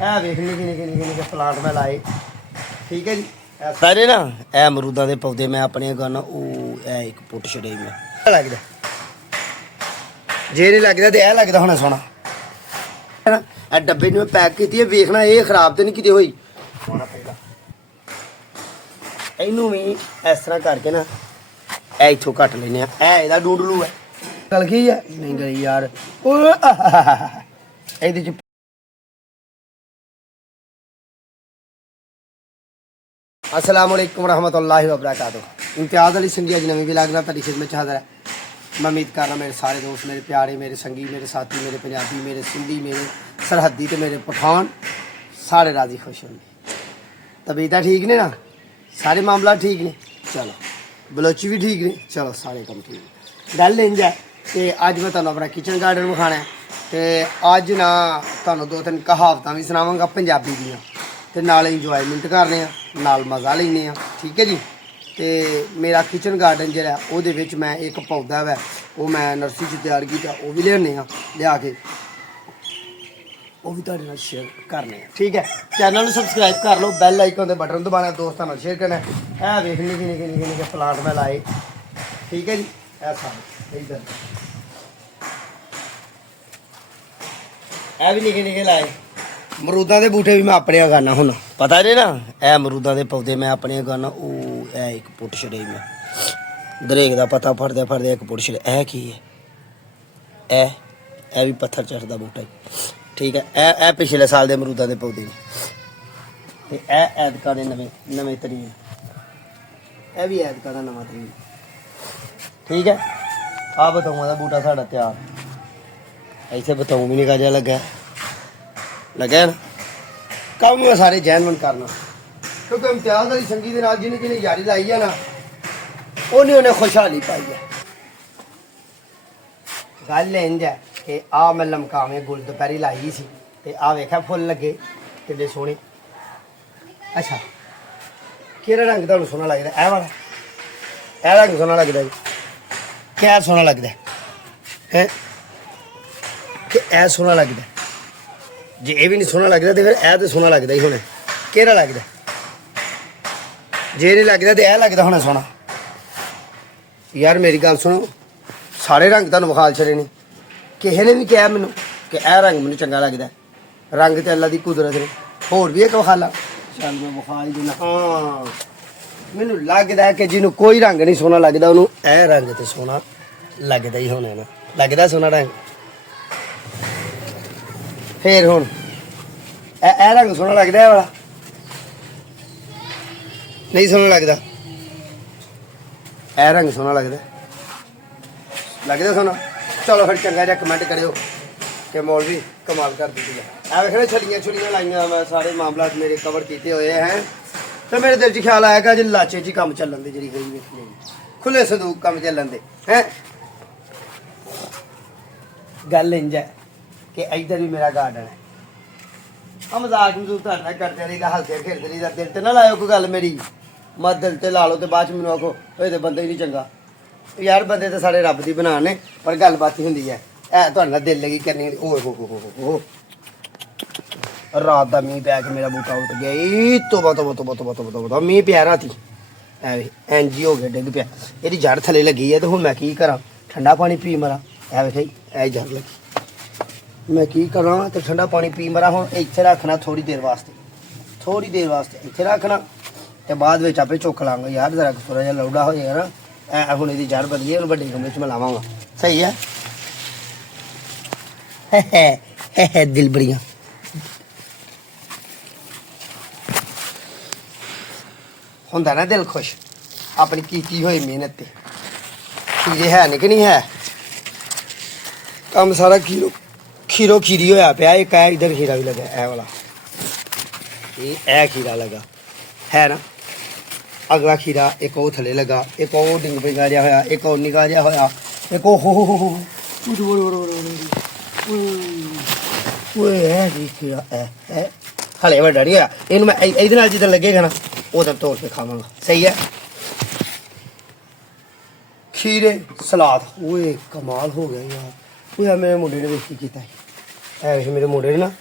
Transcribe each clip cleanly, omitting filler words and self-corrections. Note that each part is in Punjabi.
ਇਹ ਵੇਖ ਨਿੱਕੇ ਨਿੱਕੇ ਨਿੱਕੇ ਨਿੱਕੇ ਪਲਾਂਟ ਮੈਂ ਲਾਏ। ਠੀਕ ਹੈ ਜੀ। ਸਾਰੇ ਨਾ ਇਹ ਅਮਰੂਦਾਂ ਦੇ ਪੌਦੇ ਮੈਂ ਆਪਣੇ ਗਾਂ ਉਹ ਇਹ ਇੱਕ ਪੁੱਟ ਛੜੇ ਮੈਂ ਲੱਗਦਾ ਜੇ ਨਹੀਂ ਲੱਗਦਾ ਤੇ ਇਹ ਲੱਗਦਾ ਹੋਣਾ ਸੋਹਣਾ ਹੈ। ਇਹ ਡੱਬੇ ਨੂੰ ਪੈਕ ਕੀਤੀ ਹੈ, ਵੇਖਣਾ ਇਹ ਖਰਾਬ ਤੇ ਨਹੀਂ ਕਿਤੇ ਹੋਈ। ਇਹਨੂੰ ਵੀ ਇਸ ਤਰ੍ਹਾਂ ਕਰਕੇ ਨਾ ਇਹ ਇੱਥੋਂ ਕੱਟ ਲੈਨੇ ਆ। ਇਹ ਇਹਦਾ ਡੂਡਲੂ ਹੈ। ਗਲ ਗਈ ਹੈ ਨਹੀਂ ਗਈ ਯਾਰ ਇਹਦੇ ਚ। अस्सलाम वालेकुम रहमतुल्लाहि व बरकातुहू। इम्तियाज़ अली सिंधी अज नवी व्लॉग में तुहाडी खिदमत हाज़र है। मैं उम्मीद कर रहा मेरे सारे दोस्त, मेरे प्यारे, मेरे संगी, मेरे साथी, मेरे पंजाबी, मेरे सिंधी, मेरे सरहदी तो मेरे पठान सारे राजी खुश होंगे। तबीयत ठीक ने ना, सारे मामला ठीक ने। चलो बलोची भी ठीक ने, चलो सारे कम ठीक ने। गल इंज है कि अज मैं तुहानू अपना किचन गार्डन विखाना है। तो अज ना तुहानू दो तीन कहावतां भी सुनावांगा पंजाबी दियां, ते नाल इंजॉयमेंट करने नाल मज़ा लेने। ठीक है जी। तो मेरा किचन गार्डन जो है वो मैं एक पौधा है वो मैं नर्सरी तैयार किया, वो भी लेने लिया के वो भी तुहाडे नाल शेयर करने। ठीक है। चैनल को सबसक्राइब कर लो, बैल आइकन के बटन दबाना, दोस्तों नाल शेयर करना। है वेख निक्के निक्के निक्के निक्के प्लांट मैं लाए। ठीक है जी। ऐ सारे इधर है भी निक्के निक्के लाए। अमरूदा के बूटे भी मैं अपने गाना हूँ पता जे ना। यह अमरूदा के पौधे मैं अपने गाना वो एक पुट छड़े मैं दरेक का पता फटदे फटदे एक पुट छड़े। यह की है ए भी पत्थर चढ़ता बूटा। ठीक है। ए पिछले साल के अमरूदा के पौधे ने। ऐदका के नवे नवे तरीन, यह भी ऐदका का नवा तरीन। ठीक है। आ बताऊँ का बूटा साढ़ा तैयार। ऐसे बताऊँ भी नहीं काजा लगा लगे ना। कम मैं सारे जैनवन करना क्योंकि इम्तियाज़ अली संगी के नाल जिन्हें जिन्हें यारी लाई है ना उन्हें खुशहाली पाई है। गल इंज है कि आ मैं लमकावे गुल दोपहरी लाई सी ते आ वेखा फुल लगे किन्ने सोहने। अच्छा केड़ा रंग तुहानू सोहना लगदा? ए वाला ए रंग सोहना लगदा जी। क्या सोहना लगदा है कि ए सोहना लगदा? जे ये भी नहीं सोहना लगता तो फिर यह तो सोहना लगता ही होना। केड़ा लगता? जे नहीं लगता तो यह लगता होना सोहना। यार मेरी गल सुनो, सारे रंग तुहानू विखा छड़े ने। किसी ने भी कहा मैनू कि यह रंग मैनू चंगा लगता। रंग तो अल्लाह की कुदरत ने। होर भी एक विखा ला। चल मैं विखा ही देना। हाँ मैनू लगता है कि जिन्होंने कोई रंग नहीं सोहना लगता उन्होंने यह रंग तो सोहना लगता ही होना ना। लगता सोहना रंग। फिर हूँ ए रंग सोहना लगता है वाला नहीं सोहना लगता? ए रंग सोहना लगता सोहना? चलो फिर चंगा जा कमेंट करियो कि मौलवी कमाल कर दी है। वेखना छलियां छुलियां लाइया मैं सारे मामला मेरे कवर किए हुए हैं। तो मेरे दिल च ख्याल आया कि अज लाचे जी कम चलन दे जी गई खुले संदूक कम चलन दे हैं। गल इंज है कि इधर भी मेरा गार्डन है। हम मजाक मजूक करते रहीदा, हंसते खेलते रहीदा। दिल ते ना लाओ कोई गल मेरी, मत दिल ते ला लो तो बाद मैनू आखो ये तो बंदा ही नहीं चंगा। यार बंदे तो सारे रब दी बना ने पर गलबात ही होंदी है। तुहाडे नाल दिल लगी करनी। ओ रात का मीह पै के मेरा बूटा उठ गया। तोबा तोबा तोबा तोबा तोबा तोबा मीह पिया राती इंज ही हो गया डिग पिया। ये जड़ थले लगी है तो हुण मैं की करा? ठंडा पानी पी मरा। ए वेख ए जड़ लगी मैं की करा तो ठंडा पानी पी मरा। हूँ इत्थे रखना थोड़ी देर वास्ते, थोड़ी देर वास्ते इत्थे रखना तो बाद में आपे चुक लाँगा। यार जरा थोड़ा जहा लौड़ा हो जाएगा ना। हूँ यदि जड़ बदली है बड़े कमरे च मैं लावांगा। सही है दिल बड़ियाँ होंदा ना दिल खुश अपनी कीती हुई मेहनत ते। खीरे है नहीं कि नहीं है? काम सारा खीरो खीरी होया पिया। एक इधर खीरा भी लगा ए वाला, ये खीरा लगा है ना। अगला खीरा एक और थले लगा, एक और डिंग पिंगा जहा होया, एक और निका जहा होया, एक हो खीरा हले वड्डा नहीं होया। इनू मैं इहदे नाल जिद्दां लगेगा ना उधर तोड़ के खावांगा। सही है। खीरे सलाद ओए कमाल हो गया यार। मेरे मुंडे ने वेख की किया है। मेरे मुंडे ने ना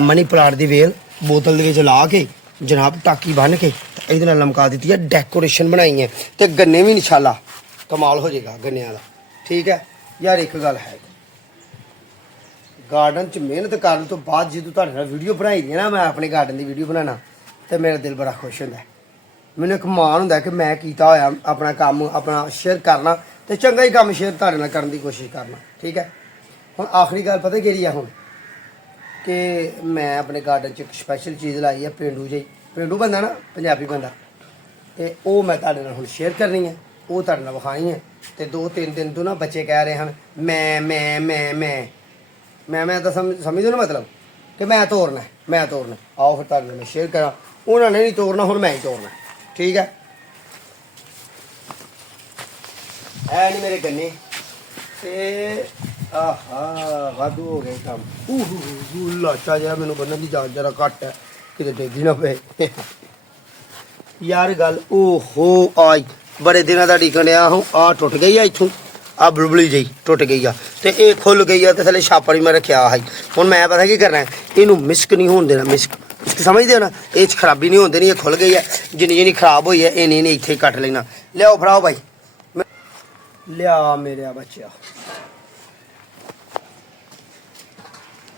ਮਨੀ ਪਲਾਂਟ ਦੀ ਵੇਲ ਬੋਤਲ ਦੇ ਵਿੱਚ ਲਾ ਕੇ ਜਨਾਬ ਟਾਕੀ ਬੰਨ ਕੇ ਤੇ ਇਹਦੇ ਨਾਲ ਲਮਕਾ ਦਿੱਤੀ ਹੈ, ਡੈਕੋਰੇਸ਼ਨ ਬਣਾਈ ਹੈ ਤੇ ਗੰਨੇ ਵੀ ਇਨਸ਼ਾਅੱਲਾ ਕਮਾਲ ਹੋ ਜਾਏਗਾ ਗੰਨਿਆਂ ਦਾ। ਠੀਕ ਹੈ ਯਾਰ, ਇੱਕ ਗੱਲ ਹੈ, ਗਾਰਡਨ 'ਚ ਮਿਹਨਤ ਕਰਨ ਤੋਂ ਬਾਅਦ ਜਦੋਂ ਤੁਹਾਡੇ ਨਾਲ ਵੀਡੀਓ ਬਣਾਈ ਦੀ ਹੈ ਨਾ, ਮੈਂ ਆਪਣੇ ਗਾਰਡਨ ਦੀ ਵੀਡੀਓ ਬਣਾਉਣਾ ਤੇ ਮੇਰਾ ਦਿਲ ਬੜਾ ਖੁਸ਼ ਹੁੰਦਾ। ਮੈਨੂੰ ਇੱਕ ਮਾਣ ਹੁੰਦਾ ਕਿ ਮੈਂ ਕੀਤਾ ਹੋਇਆ ਆਪਣਾ ਕੰਮ ਆਪਣਾ ਸ਼ੇਅਰ ਕਰਨਾ ਤੇ ਚੰਗਾ ਹੀ ਕੰਮ ਸ਼ੇਅਰ ਤੁਹਾਡੇ ਨਾਲ ਕਰਨ ਦੀ ਕੋਸ਼ਿਸ਼ ਕਰਨਾ। ਠੀਕ ਹੈ, ਹੁਣ ਆਖਰੀ ਗੱਲ ਪਤਾ ਕਿਹੜੀ ਆ ਹੁਣ, ਕਿ ਮੈਂ ਆਪਣੇ ਗਾਰਡਨ 'ਚ ਇੱਕ ਸਪੈਸ਼ਲ ਚੀਜ਼ ਲਾਈ ਹੈ, ਪੇਂਡੂ ਜਿਹੀ, ਪੇਂਡੂ ਬੰਦਾ ਨਾ, ਪੰਜਾਬੀ ਬੰਦਾ, ਤੇ ਉਹ ਮੈਂ ਤੁਹਾਡੇ ਨਾਲ ਹੁਣ ਸ਼ੇਅਰ ਕਰਨੀ ਹੈ, ਉਹ ਤੁਹਾਡੇ ਨਾਲ ਵਿਖਾਣੀ ਹੈ। ਤੇ 2-3 ਦਿਨ ਤੋਂ ਨਾ ਬੱਚੇ ਕਹਿ ਰਹੇ ਹਨ ਮੈਂ ਤਾਂ ਸਮਝੋ ਨਾ, ਮਤਲਬ ਕਿ ਮੈਂ ਤੋੜਨਾ। ਆਓ ਫਿਰ ਤੁਹਾਡੇ ਨਾਲ ਮੈਂ ਸ਼ੇਅਰ ਕਰਾਂ। ਉਹਨਾਂ ਨੇ ਨਹੀਂ ਤੋੜਨਾ, ਹੁਣ ਮੈਂ ਹੀ ਤੋੜਨਾ। ਠੀਕ ਹੈ, ਐ ਨਹੀਂ ਮੇਰੇ ਗੰਨੇ ਤੇ ਆਹਾ ਵਾਧੂ ਹੋ ਗਏ ਕੰਮ। ਲਾਚਾ ਜਿਹਾ ਮੈਨੂੰ ਬੰਨਣ ਦੀ ਜਾਨ ਜਰਾ ਘੱਟ ਹੈ, ਕਿਤੇ ਡੇਗੀ ਨਾ ਪਏ ਯਾਰ। ਗੱਲ ਓਹੋ ਆਈ ਬੜੇ ਦਿਨਾਂ ਦਾ ਢੀਕਣ ਡਿਆ ਹੂੰ। ਆ ਟੁੱਟ ਗਈ ਆ ਇੱਥੋਂ, ਆ ਬੁਲਬੁਲੀ ਜਿਹੀ ਟੁੱਟ ਗਈ ਆ ਤੇ ਇਹ ਖੁੱਲ ਗਈ ਆ ਤੇ ਥੱਲੇ ਛਾਪੜ ਹੀ ਮੈਂ ਰੱਖਿਆ ਹੈ। ਹੁਣ ਮੈਂ ਪਤਾ ਕੀ ਕਰਨਾ, ਇਹਨੂੰ ਮਿਸਕ ਨਹੀਂ ਹੋਣ ਦੇਣਾ। ਮਿਸਕ ਸਮਝਦੇ ਹੋ ਨਾ, ਇਹ 'ਚ ਖਰਾਬੀ ਨਹੀਂ ਹੋਣ ਦੇਣੀ। ਇਹ ਖੁੱਲ ਗਈ ਹੈ, ਜਿੰਨੀ ਖਰਾਬ ਹੋਈ ਹੈ ਇਹ ਨਹੀਂ ਇੱਥੇ ਹੀ ਕੱਟ ਲੈਣਾ। ਲਿਆਓ ਫੜਾਓ ਭਾਈ, ਲਿਆ ਮੇਰੇ ਬੱਚਿਆ।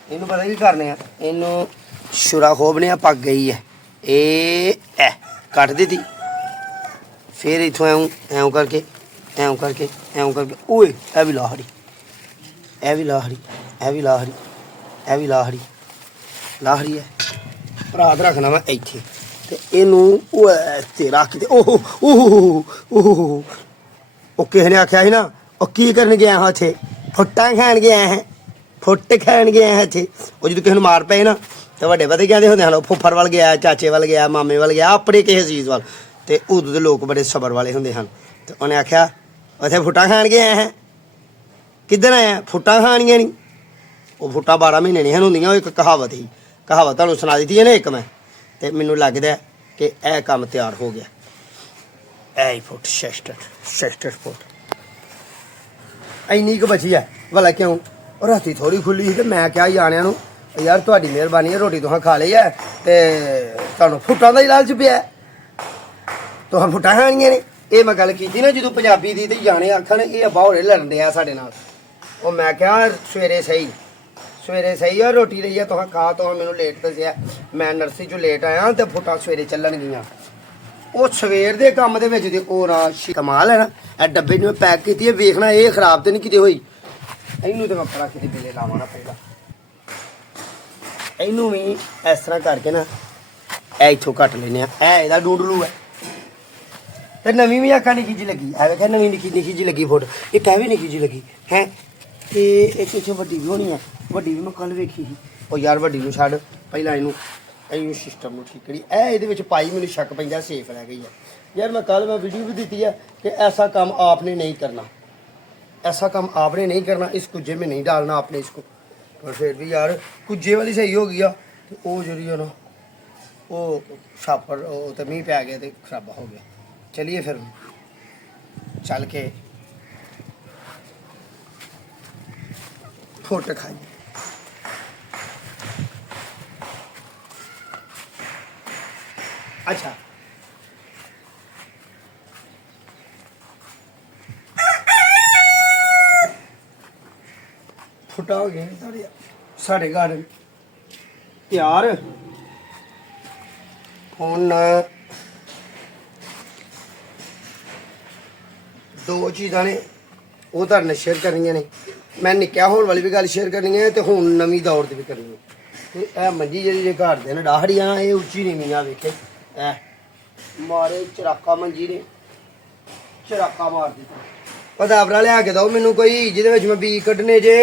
ਇਹਨੂੰ ਪਤਾ ਕੀ ਕਰਨੇ ਆ, ਇਹਨੂੰ ਸ਼ੁਰਾ ਖੋਬਣੇ ਆ, ਪੱਕ ਗਈ ਹੈ ਇਹ ਐ ਕੱਟ ਦਿੱਤੀ। ਫਿਰ ਇੱਥੋਂ ਐਂ ਕਰਕੇ ਓਏ ਇਹ ਵੀ ਲਾਹੜੀ, ਇਹ ਵੀ ਲਾਹੜੀ, ਇਹ ਵੀ ਲਾਹੜੀ, ਇਹ ਵੀ ਲਾਹੜੀ, ਲਾਹੜੀ ਹੈ ਭਰਾਤ ਰੱਖਣਾ ਮੈਂ ਇੱਥੇ ਤੇ ਇਹਨੂੰ ਉਹ ਤੇ ਰੱਖ ਕੇ ਉਹ ਕਿਸੇ ਨੇ ਆਖਿਆ ਸੀ ਨਾ, ਉਹ ਕੀ ਕਰਨ ਗਿਆ ਹਾਂ ਇੱਥੇ, ਫੁੱਟਾਂ ਖਾਣ ਗਿਆ ਹੈ, ਫੁੱਟ ਖਾਣ ਗਿਆ ਹੈ ਇੱਥੇ। ਉਹ ਜਦੋਂ ਕਿਸੇ ਨੂੰ ਮਾਰ ਪਏ ਨਾ ਤੇ ਵੱਡੇ ਪਤਾ ਕਹਿੰਦੇ ਹੁੰਦੇ ਹਨ, ਫੁੱਫੜ ਵੱਲ ਗਿਆ, ਚਾਚੇ ਵੱਲ ਗਿਆ, ਮਾਮੇ ਵੱਲ ਗਿਆ, ਆਪਣੇ ਕਿਸੇ ਚੀਜ਼ ਵੱਲ, ਤੇ ਉਦੋਂ ਦੇ ਲੋਕ ਬੜੇ ਸਬਰ ਵਾਲੇ ਹੁੰਦੇ ਹਨ। ਤੇ ਉਹਨੇ ਆਖਿਆ ਉੱਥੇ ਫੁੱਟਾਂ ਖਾਣ ਗਿਆ ਹੈ, ਕਿੱਧਰ ਆਇਆ, ਫੁੱਟਾਂ ਖਾਣੀਆਂ ਨਹੀਂ। ਉਹ ਫੁੱਟਾਂ 12 ਮਹੀਨੇ ਨਹੀਂ ਹਨ ਹੁੰਦੀਆਂ। ਉਹ ਇੱਕ ਕਹਾਵਤ ਹੀ, ਕਹਾਵਤ ਤੁਹਾਨੂੰ ਸੁਣਾ ਦਿੱਤੀ ਹੈ ਨਾ ਇੱਕ ਮੈਂ, ਤੇ ਮੈਨੂੰ ਲੱਗਦਾ ਕਿ ਇਹ ਕੰਮ ਤਿਆਰ ਹੋ ਗਿਆ। ਐ ਫੁੱਟ 66 ਫੁੱਟ ਇੰਨੀ ਕੁ ਬਚੀ ਹੈ ਭਲਾ ਕਿਉਂ। ਉਹ ਰਾਤੀ ਥੋੜੀ ਖੁੱਲੀ ਸੀ ਤੇ ਮੈਂ ਕਿਹਾ ਜਾਣਿਆਂ ਨੂੰ, ਯਾਰ ਤੁਹਾਡੀ ਮਿਹਰਬਾਨੀ ਹੈ, ਰੋਟੀ ਤੁਹਾਂ ਖਾ ਲਈ ਹੈ ਤੇ ਤੁਹਾਨੂੰ ਫੁੱਟਾਂ ਦਾ ਹੀ ਲਾਲਚ ਪਿਆ, ਤੁਹਾਂ ਫੁੱਟਾਂ ਖਾਣੀਆਂ ਨੇ। ਇਹ ਮੈਂ ਗੱਲ ਕੀਤੀ ਨਾ ਜਦੋਂ ਪੰਜਾਬੀ ਦੀ, ਤੇ ਜਾਣੇ ਆਖਣ ਇਹ ਬਾਹਰੇ ਲੜਨ ਡਿਆ ਸਾਡੇ ਨਾਲ। ਉਹ ਮੈਂ ਕਿਹਾ ਸਵੇਰੇ ਸਹੀ ਆ, ਰੋਟੀ ਲਈ ਆ ਤੁਹਾਂ ਖਾ, ਤੁਹਾਂ ਮੈਨੂੰ ਲੇਟ ਦੱਸਿਆ, ਮੈਂ ਨਰਸਰੀ 'ਚੋਂ ਲੇਟ ਆਇਆ ਤੇ ਫੁੱਟਾਂ ਸਵੇਰੇ ਚੱਲਣਗੀਆਂ। ਉਹ ਸਵੇਰ ਦੇ ਕੰਮ ਦੇ ਵਿੱਚ ਤੇ ਉਹ ਨਾ ਕਮਾਲ ਹੈ ਨਾ। ਇਹ ਡੱਬੇ ਨੂੰ ਪੈਕ ਕੀਤੀ ਹੈ, ਵੇਖਣਾ ਇਹ ਖਰਾਬ ਤੇ ਨਹੀਂ ਕਿਤੇ ਹੋਈ। ਇਹਨੂੰ ਤੇ ਮੈਂ ਪਰਾ ਕਿਤੇ ਬਿੱਲੇ ਲਾਵਾਂ ਨਾ ਪਹਿਲਾਂ। ਇਹਨੂੰ ਵੀ ਇਸ ਤਰ੍ਹਾਂ ਕਰਕੇ ਨਾ ਇਹ ਇੱਥੋਂ ਕੱਟ ਲੈਨੇ ਆ। ਇਹ ਇਹਦਾ ਡੂਡਲੂ ਹੈ ਤੇ ਨਵੀਂ ਵੀ ਆਖਾਂ ਨਿੱਕੀ ਜਿਹੀ ਲੱਗੀ। ਐ ਵੇਖਿਆ ਨਵੀਂ ਨਿੱਕੀ ਜਿਹੀ ਲੱਗੀ ਫੁੱਟ, ਇੱਕ ਐ ਵੀ ਨਿੱਕੀ ਜਿਹੀ ਲੱਗੀ ਹੈ। ਤੇ ਇੱਕ ਇੱਥੇ ਵੱਡੀ ਵੀ ਹੋਣੀ ਹੈ, ਵੱਡੀ ਵੀ ਮੈਂ ਕੱਲ ਵੇਖੀ ਸੀ। ਉਹ ਯਾਰ ਵੱਡੀ ਨੂੰ ਛੱਡ, ਪਹਿਲਾਂ ਇਹਨੂੰ ਸਿਸਟਮ ਨੂੰ ਠੀਕ ਕਰੀ। ਇਹਦੇ ਵਿੱਚ ਪਾਈ ਮੈਨੂੰ ਸ਼ੱਕ ਪੈਂਦਾ ਸੇਫ ਰਹਿ ਗਈ ਹੈ ਯਾਰ। ਮੈਂ ਕੱਲ ਵੀਡੀਓ ਵੀ ਦਿੱਤੀ ਹੈ कि ऐसा काम आपने नहीं करना, ऐसा काम आपने नहीं करना, इस कुज्जे में नहीं डालना आपने इसको। पर फिर भी यार कुज्जे वाली सही हो गया, तो वो जी है ना वो छापड़ तो मीह पै गया तो खराबा हो गया। चलिए फिर चल के फुट खाइए। अच्छा फुटा हो गया साढ़े गार्डन तैयार। हुण दो चीज़ां ने वो तुहाडे नाल शेयर करनियां ने। मैं निक्किया होने वाली भी गल शेयर करनी है तो हुण नवीं दौर दी भी करनी है। ते ए मंजी जेहड़ी घर दे ने डाहड़ियां ये उच्ची नीवीं आ वेखे ए मारे चराका मंजी ने चराका मार दित्ता। दाबरा लिया के दो मैनू कोई जिहदे विच मैं बीज कड्ढने जे।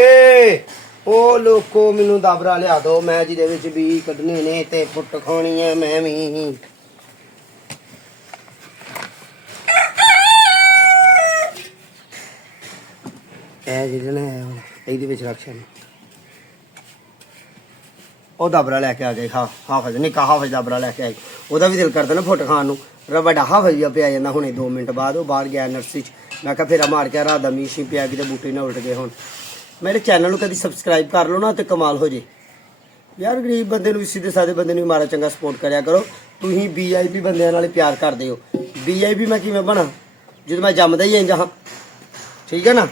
ओ लोको मैनू दाबरा लिया दो मैं जिहदे विच बीज कड्ढने ने ते फुट खानी है मैं भी। दाबरा लैके आ गए हाफज निक्का हाफज दाबरा लैके आए। वह भी दिल करता ना फुट खान वड्डा हाफज भी पे जाता हुणे 2 मिनट बाद। वो बाहर गया नर्सरी मैं क्या फिर मार के रात का मीह शी पिया कि बूटे ना उल्ट गए। हुण मेरे चैनल को कभी सबसक्राइब कर लो ना तो कमाल हो जे। ਯਾਰ ਗਰੀਬ ਬੰਦੇ ਨੂੰ ਸਿੱਧੇ ਸਾਦੇ ਬੰਦੇ ਨੂੰ ਮਾਰਾ ਚੰਗਾ ਸਪੋਰਟ ਕਰਿਆ ਕਰੋ। ਤੁਸੀਂ VIP ਬੰਦਿਆਂ ਨਾਲ ਪਿਆਰ ਕਰਦੇ ਹੋ। VIP ਮੈਂ ਕਿਵੇਂ ਬਣਾ ਜਦੋਂ ਮੈਂ ਜੰਮਦਾ ਹੀ ਇੰਜ ਹਾਂ। ਠੀਕ ਹੈ ਨਾ।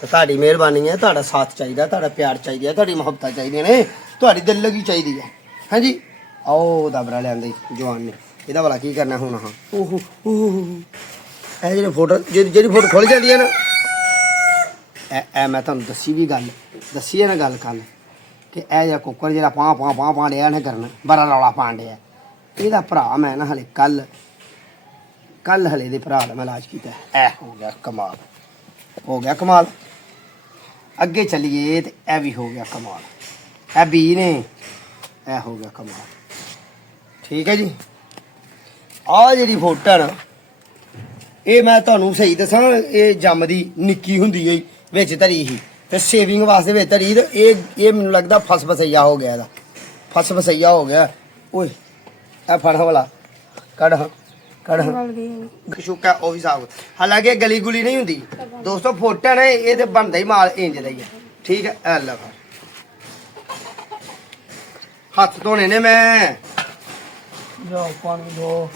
ਤੇ ਤੁਹਾਡੀ ਮਿਹਰਬਾਨੀ ਹੈ, ਤੁਹਾਡਾ ਸਾਥ ਚਾਹੀਦਾ, ਤੁਹਾਡਾ ਪਿਆਰ ਚਾਹੀਦਾ, ਤੁਹਾਡੀ ਮੁਹੱਬਤਾਂ ਚਾਹੀਦੀਆਂ ਨੇ, ਤੁਹਾਡੀ ਦਿਲ ਲਗੀ ਚਾਹੀਦੀ ਹੈ। ਹਾਂਜੀ ਆਓ ਦਬਰਾ ਲਿਆਂਦੇ ਜਵਾਨ ਨੇ, ਇਹਦਾ ਵਾਲਾ ਕੀ ਕਰਨਾ ਹੁਣ। ਹਾਂ ਓਹੋ ਇਹ ਜਿਹੜੇ ਫੋਟੋ ਜਿਹੜੀ ਫੋਟੋ ਖੁੱਲ ਜਾਂਦੀ ਹੈ ਨਾ, ਇਹ ਮੈਂ ਤੁਹਾਨੂੰ ਦੱਸੀ ਵੀ ਗੱਲ ਦੱਸੀ ਹੈ ਨਾ ਗੱਲ ਕੱਲ ਕਿ ਇਹ ਜਿਹਾ ਕੁੱਕਰ ਜਿਹੜਾ ਪਾਂ ਡਿਆ ਨੇ ਕਰਨਾ ਬੜਾ ਰੌਲਾ ਪਾਣ ਡਿਆ। ਇਹਦਾ ਭਰਾ ਮੈਂ ਨਾ ਹਲੇ ਕੱਲ ਹਲੇ ਦੇ ਭਰਾ ਦਾ ਮੈਂ ਇਲਾਜ ਕੀਤਾ। ਇਹ ਹੋ ਗਿਆ ਕਮਾਲ, ਹੋ ਗਿਆ ਕਮਾਲ। ਅੱਗੇ ਚੱਲੀਏ ਤੇ ਇਹ ਵੀ ਹੋ ਗਿਆ ਕਮਾਲ। ਇਹ ਵੀ ਨੇ ਇਹ ਹੋ ਗਿਆ ਕਮਾਲ। ਠੀਕ ਹੈ ਜੀ। ਆਹ ਜਿਹੜੀ ਫੋਟੋ ਨਾ ਇਹ ਮੈਂ ਤੁਹਾਨੂੰ ਸਹੀ ਦੱਸਾਂ, ਇਹ ਜੰਮਦੀ ਨਿੱਕੀ ਹੁੰਦੀ ਹੈ ਵਿੱਚ ਧਰੀ ਸੀ ਤੇ ਸੇਵਿੰਗ ਵਾਸਤੇ ਵਿੱਚ ਧਰੀ ਤੇ ਇਹ ਮੈਨੂੰ ਲੱਗਦਾ ਫਸ ਫਸਈਆ ਹੋ ਗਿਆ। ਇਹਦਾ ਫਸ ਫਸਈਆ ਹੋ ਗਿਆ। ਓਏ ਇਹ ਫੜ ਵਾਲਾ ਕੱਢ ਸ਼ੁਕਾ ਉਹ ਵੀ ਸਾਗ। ਹਾਲਾਂਕਿ ਗਲੀ ਗੁਲੀ ਨਹੀਂ ਹੁੰਦੀ ਦੋਸਤੋ, ਫੋਟੋ ਨਾ ਇਹ ਤੇ ਬਣਦਾ ਹੀ ਮਾਲ ਇੰਜ ਦਾ ਹੀ ਹੈ। ਠੀਕ ਹੈ। ਐ ਲੈ ਹੱਥ ਧੋਣੇ ਨੇ ਮੈਂ। ਜਾਓ ਪਾਣੀ ਦੋ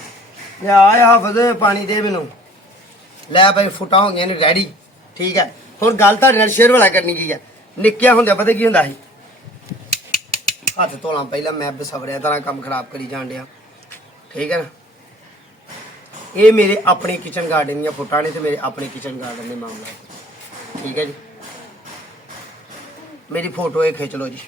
ਲਿਆ ਹਾਫਜ਼, ਪਾਣੀ ਦੇ ਮੈਨੂੰ। ਲੈ ਭਾਈ ਫੁੱਟਾਂ ਹੋ ਗਈਆਂ ਨੇ ਰੈਡੀ। ਠੀਕ ਹੈ। ਹੁਣ ਗੱਲ ਤੁਹਾਡੇ ਨਾਲ ਸ਼ੇਅਰ ਵਾਲਾ ਕਰਨੀ ਕੀ ਹੈ। ਨਿੱਕਿਆ ਹੁੰਦਿਆ ਪਤਾ ਕੀ ਹੁੰਦਾ ਸੀ, ਹੱਥ ਧੋਣਾ ਪਹਿਲਾਂ ਮੈਂ ਬਸਵਰਿਆ ਤਰ੍ਹਾਂ ਕੰਮ ਖਰਾਬ ਕਰੀ ਜਾਣ ਡਿਆ। ਠੀਕ ਹੈ ਨਾ। ਇਹ ਮੇਰੇ ਆਪਣੇ ਕਿਚਨ ਗਾਰਡਨ ਦੀਆਂ ਫੋਟੋਆਂ ਨੇ ਤੇ ਮੇਰੇ ਆਪਣੇ ਕਿਚਨ ਗਾਰਡਨ ਦੇ ਮਾਮਲਾ। ਠੀਕ ਹੈ ਜੀ। ਮੇਰੀ ਫੋਟੋ ਇਹ ਖਿੱਚ ਲਓ ਜੀ।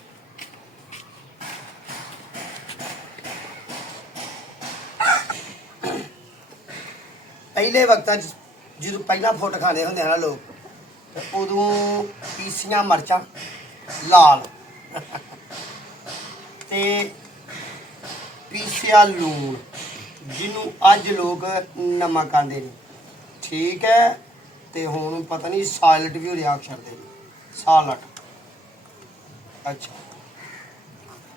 ਪਹਿਲੇ ਵਕਤਾਂ 'ਚ ਜਦੋਂ ਪਹਿਲਾਂ ਫੁੱਟ ਖਾਂਦੇ ਹੁੰਦੇ ਆ ਨਾ ਲੋਕ, ਉਦੋਂ ਪੀਸੀਆਂ ਮਿਰਚਾਂ ਲਾਲ ਤੇ ਪੀਸਿਆ ਲੂਣ, ਜਿਹਨੂੰ ਅੱਜ ਲੋਕ ਨਮਕ ਆਂਦੇ ਨੇ। ਠੀਕ ਹੈ। ਤੇ ਹੁਣ ਪਤਾ ਨਹੀਂ ਸਾਲਟ ਵੀ ਰਿਹਾ ਛੱਡਦੇ ਨੇ, ਸਾਲਟ। ਅੱਛਾ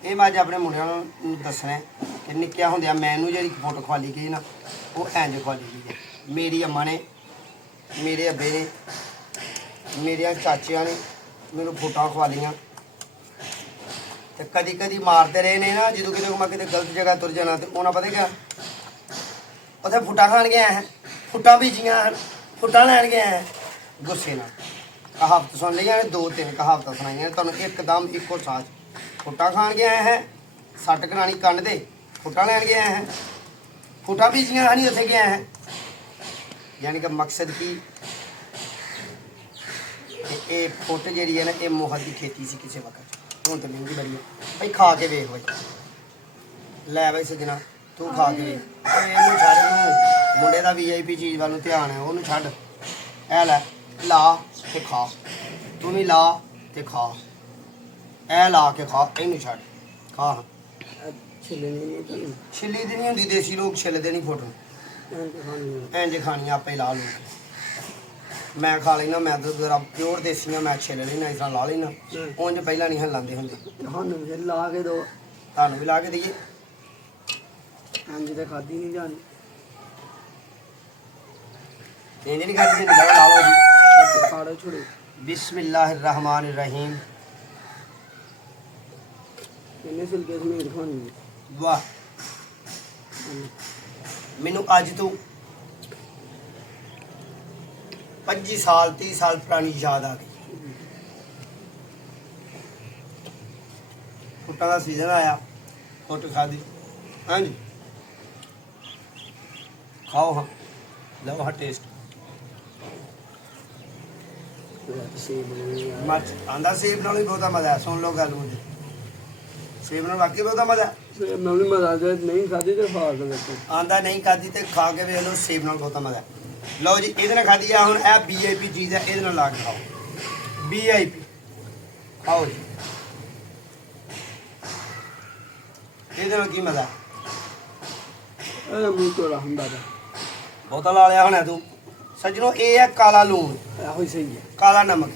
ਇਹ ਮੈਂ ਅੱਜ ਆਪਣੇ ਮੁੰਡਿਆਂ ਨੂੰ ਦੱਸਣਾ ਕਿ ਨਿੱਕਿਆ ਹੁੰਦਿਆਂ ਮੈਨੂੰ ਜਿਹੜੀ ਫੋਟੋ ਖਵਾਲੀ ਗਈ ਨਾ, ਉਹ ਇੰਜ ਖਵਾਲੀ ਗਈ ਹੈ। ਮੇਰੀ ਅੰਮਾ ਨੇ, ਮੇਰੇ ਅੱਬੇ ਨੇ, ਮੇਰੀਆਂ ਚਾਚੀਆਂ ਨੇ ਮੈਨੂੰ ਫੋਟੋਆਂ ਖਵਾਲੀਆਂ ਤੇ ਕਦੀ ਕਦੀ ਮਾਰਦੇ ਰਹੇ ਨੇ ਨਾ। ਜਦੋਂ ਕਿਤੇ ਮੈਂ ਕਿਤੇ ਗਲਤ ਜਗ੍ਹਾ ਤੁਰ ਜਾਣਾ ਤੇ ਉਹਨਾਂ ਪਤਾ ਕਿਆ ਉੱਥੇ ਫੁੱਟਾਂ ਖਾਣ ਗਿਆ ਹੈ, ਫੁੱਟਾਂ ਬੀਜੀਆਂ ਹਨ, ਫੁੱਟਾਂ ਲੈਣ ਗਿਆ ਹੈ ਗੁੱਸੇ ਨਾਲ। ਕਹਾਵਤ ਸੁਣ ਲਈਆਂ ਨੇ, 2-3 ਕਹਾਵਤਾਂ ਸੁਣਾਈਆਂ ਤੁਹਾਨੂੰ ਇੱਕਦਮ ਇੱਕੋ ਸਾਥ। ਫੁੱਟਾਂ ਖਾਣ ਗਿਆ ਹੈ, ਸੱਟ ਕਰਾਣੀ ਕੰਨ ਦੇ, ਫੁੱਟਾਂ ਲੈਣ ਗਿਆ ਹੈ, ਫੁੱਟਾਂ ਬੀਜੀਆਂ ਨਹੀਂ ਉੱਥੇ ਗਿਆ ਹੈ। ਯਾਨੀ ਕਿ ਮਕਸਦ ਕੀ ਇਹ ਫੁੱਟ ਜਿਹੜੀ ਹੈ ਨਾ, ਇਹ ਮੋਹਤ ਦੀ ਖੇਤੀ ਸੀ ਕਿਸੇ ਵਕਤ। ਹੁਣ ਤਾਂ ਮਹਿੰਗੀ ਬੜੀ ਹੈ ਭਾਈ। ਖਾ ਕੇ ਵੇਖ ਬਾਈ, ਲੈ ਬਾਈ ਸੱਜਣਾ ਤੂੰ ਖਾ ਕੇ ਵੇਖ। ਇਹਨੂੰ ਛੱਡ, ਨੂੰ ਮੁੰਡੇ ਦਾ VIP ਚੀਜ਼ ਵੱਲ ਨੂੰ ਧਿਆਨ ਹੈ, ਉਹਨੂੰ ਛੱਡ। ਇਹ ਲੈ ਲਾ ਤੇ ਖਾ, ਤੂੰ ਵੀ ਲਾ ਤੇ ਖਾ। ਇਹ ਲਾ ਕੇ ਖਾ, ਇਹਨੂੰ ਛੱਡ ਖਾ। ਛਿੱਲੀ ਦੀ ਨਹੀਂ ਹੁੰਦੀ, ਦੇਸੀ ਲੋਕ ਛਿੱਲਦੇ ਨਹੀਂ ਫੋਟੋ, ਇੰਜ ਖਾਣੀ ਆਪੇ ਲਾ ਲੂ। ਮੈਂ ਖਾ ਲੈਣਾ, ਮੈਂ ਤਾਂ ਜ਼ਰਾ ਪਿਓਰ ਦੇਸੀਆਂ ਮੈਂ ਛਿੱਲ ਲੈਣਾ, ਇਸ ਤਰ੍ਹਾਂ ਲਾ ਲੈਣਾ। ਉਂਝ ਪਹਿਲਾਂ ਨਹੀਂ ਹਿਲਾਉਂਦੇ ਹੁੰਦੇ। ਤੁਹਾਨੂੰ ਫਿਰ ਲਾ ਕੇ ਦੋ, ਤੁਹਾਨੂੰ ਵੀ ਲਾ ਕੇ ਦਈਏ। ਇੰਜ ਤਾਂ ਖਾਧੀ ਨਹੀਂ ਜਾਣੀ, ਇੰਜ ਨਹੀਂ ਖਾਧੀ ਜਾਣੀ। ਲਾ ਲਓ ਜੀ, ਖਾੜੋ ਛੁੜੇ। ਬਿਸਮਿल्लाहिर्रहमानिर्रहीम। ਇਹਨੇ ਸਿਲਕੇ ਸਮੇਤ ਖਾਣੀ। ਵਾਹ, ਮੈਨੂੰ ਅੱਜ ਤੋਂ 25 ਸਾਲ 30 ਸਾਲ ਪੁਰਾਣੀ ਯਾਦ ਆ ਗਈ। ਫੁੱਟਾਂ ਦਾ ਸੀਜ਼ਨ ਆਇਆ, ਫੁੱਟ ਖਾਦੀ। ਹਾਂਜੀ ਖਾਓ, ਹਾਂ ਲਓ ਹਾਂ ਟੇਸਟ। ਮੱਚ ਆਂਦਾ ਸੇਬ ਨਾਲ ਵੀ ਬਹੁਤਾ ਮਜ਼ਾ। ਸੁਣ ਲਓ ਗੱਲ ਮੁਝੇ, ਸੇਬ ਨਾਲ ਵਾਕਈ ਬਹੁਤਾ ਮਜ਼ਾ। ਸੇਬ ਨਾਲ ਵੀ ਮਜ਼ਾ ਨਹੀਂ ਖਾਦੀ ਤੇ ਖਾ ਕੇ ਵੇਖੋ। ਆਂਦਾ ਨਹੀਂ ਖਾਦੀ ਤੇ ਖਾ ਕੇ ਵੇਖ ਲਓ, ਸੇਬ ਨਾਲ ਬਹੁਤਾ ਮਜ਼ਾ। ਲਓ ਜੀ ਇਹਦੇ ਨਾਲ ਖਾਦੀ ਆ। ਹੁਣ ਇਹ VIP ਚੀਜ਼ ਹੈ, ਇਹਦੇ ਨਾਲ ਲਾ ਕੇ ਖਾਓ। VIP ਖਾਓ ਜੀ, ਇਹਦੇ ਨਾਲ ਕੀ ਮਜ਼ਾ। ਮੂੰਹ ਤੋਂ ਹੁੰਦਾ ਬਹੁਤਾ ਲਾ ਲਿਆ ਹੋਣਾ ਤੂੰ ਸੱਜਣੋ। ਇਹ ਹੈ ਕਾਲਾ ਲੂਣ, ਇਹੋ ਹੀ ਸਹੀ ਹੈ, ਕਾਲਾ ਨਮਕ।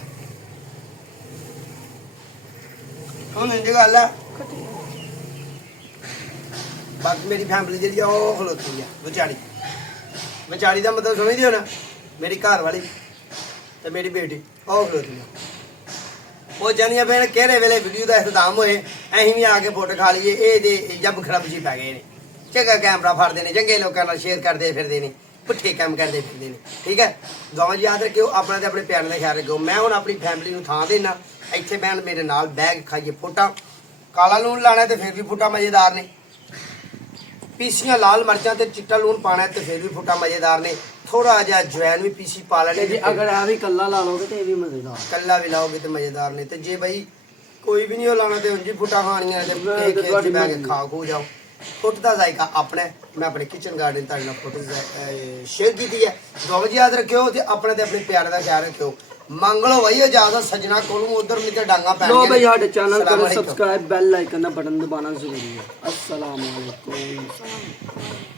ਹੁਣ ਇੰਜ ਗੱਲ ਹੈ। ਬਾਕੀ ਮੇਰੀ ਫੈਮਿਲੀ ਜਿਹੜੀ ਆ ਉਹ ਖਲੋਤੀ ਆ ਵਿਚਾਰੀ। ਵਿਚਾਰੀ ਦਾ ਮਤਲਬ ਸਮਝਦੇ ਹੋ ਨਾ, ਮੇਰੀ ਘਰ ਵਾਲੀ ਤੇ ਮੇਰੀ ਬੇਟੀ ਉਹ ਖਲੋਤੀ ਆ। ਉਹ ਜਾਨੀਆਂ ਭੈਣ ਕਿਹੜੇ ਵੇਲੇ ਵੀਡੀਓ ਦਾ ਇਖਤਤਾਮ ਹੋਏ ਅਸੀਂ ਵੀ ਆ ਕੇ ਫੋਟੋ ਖਾ ਲਈਏ ਇਹ ਦੇ ਜੱਬ ਖਰਾਬ ਜੀ ਪੈ ਗਏ ਨੇ ਚੰਗਾ ਕੈਮਰਾ ਫੜਦੇ ਨੇ ਚੰਗੇ ਲੋਕਾਂ ਨਾਲ ਸ਼ੇਅਰ ਕਰਦੇ ਫਿਰਦੇ ਨੇ ਪੁੱਠੇ ਕੰਮ ਕਰਦੇ ਫਿਰਦੇ ਨੇ ਠੀਕ ਹੈ ਦੋਵਾਂ ਜੀ ਯਾਦ ਰੱਖਿਓ ਆਪਣਾ ਤੇ ਆਪਣੇ ਪਿਆਰ ਦਾ ਖਿਆਲ ਰੱਖਿਓ ਮੈਂ ਹੁਣ ਆਪਣੀ ਫੈਮਿਲੀ ਨੂੰ ਥਾਂ ਦੇਣਾ ਇੱਥੇ ਬੈਣ ਮੇਰੇ ਨਾਲ ਬੈਗ ਖਾਈਏ ਫੋਟਾ ਕਾਲਾ ਲੂਣ ਲਾਣਾ ਤੇ ਫਿਰ ਵੀ ਫੋਟਾ ਮਜ਼ੇਦਾਰ ਨੇ ਪੀਸੀਆਂ ਲਾਲ ਮਿਰਚਾਂ ਤੇ ਚਿੱਟਾ ਲੂਣ ਪਾਣਾ ਤੇ ਫਿਰ ਵੀ ਫੋਟਾ ਮਜ਼ੇਦਾਰ ਨੇ ਥੋੜਾ ਜਿਹਾ ਜਵੈਨ ਵੀ ਪੀਸੀ ਪਾ ਲੈਣੇ ਜੇ ਅਗਰ ਆ ਵੀ ਕੱਲਾ ਲਾ ਲੋਗੇ ਤੇ ਇਹ ਵੀ ਮਜ਼ੇਦਾਰ ਕੱਲਾ ਵੀ ਲਾਓਗੇ ਤੇ ਮਜ਼ੇਦਾਰ ਨੇ ਤੇ ਜੇ ਬਈ ਕੋਈ ਵੀ ਨਹੀਂ ਉਹ ਲਾਣਾ ਤੇ ਉਂਝ ਹੀ ਫੁੱਟਾ ਖਾਣੀਆਂ ਤੇ ਇਹ ਖੇਤ 'ਚ ਬਹਿ ਕੇ ਖਾ ਖੂ ਜਾਓ ਫੁੱਟ ਦਾ ਜ਼ਾਇਕਾ ਆਪਣਾ ਮੈਂ ਆਪਣੇ ਕਿਚਨ ਗਾਰਡਨ ਤੁਹਾਡੇ ਨਾਲ ਫੋਟੋ ਸ਼ੇਅਰ ਕੀਤੀ ਹੈ ਦੋਵੇਂ ਜੀ ਯਾਦ ਰੱਖਿਓ ਤੇ ਆਪਣੇ ਤੇ ਆਪਣੇ ਪਿਆਰ ਦਾ ਖਿਆਲ ਰੱਖਿਓ ਮੰਗ ਲਓ ਬਈ ਇਜਾਜ਼ਤ ਸੱਜਣਾ ਕੋਲੋਂ ਉਧਰ ਨਹੀਂ ਤੇ ਡਾਂਗਾ ਪੈਣੀਆਂ ਲੋ ਬਈ ਸਾਡੇ ਚੈਨਲ ਨੂੰ ਸਬਸਕ੍ਰਾਈਬ ਬੈਲ ਆਈਕਨ ਦਾ ਬਟਨ ਦਬਾਉਣਾ ਜ਼ਰੂਰੀ ਹੈ। अस्सलाम वालेकुम।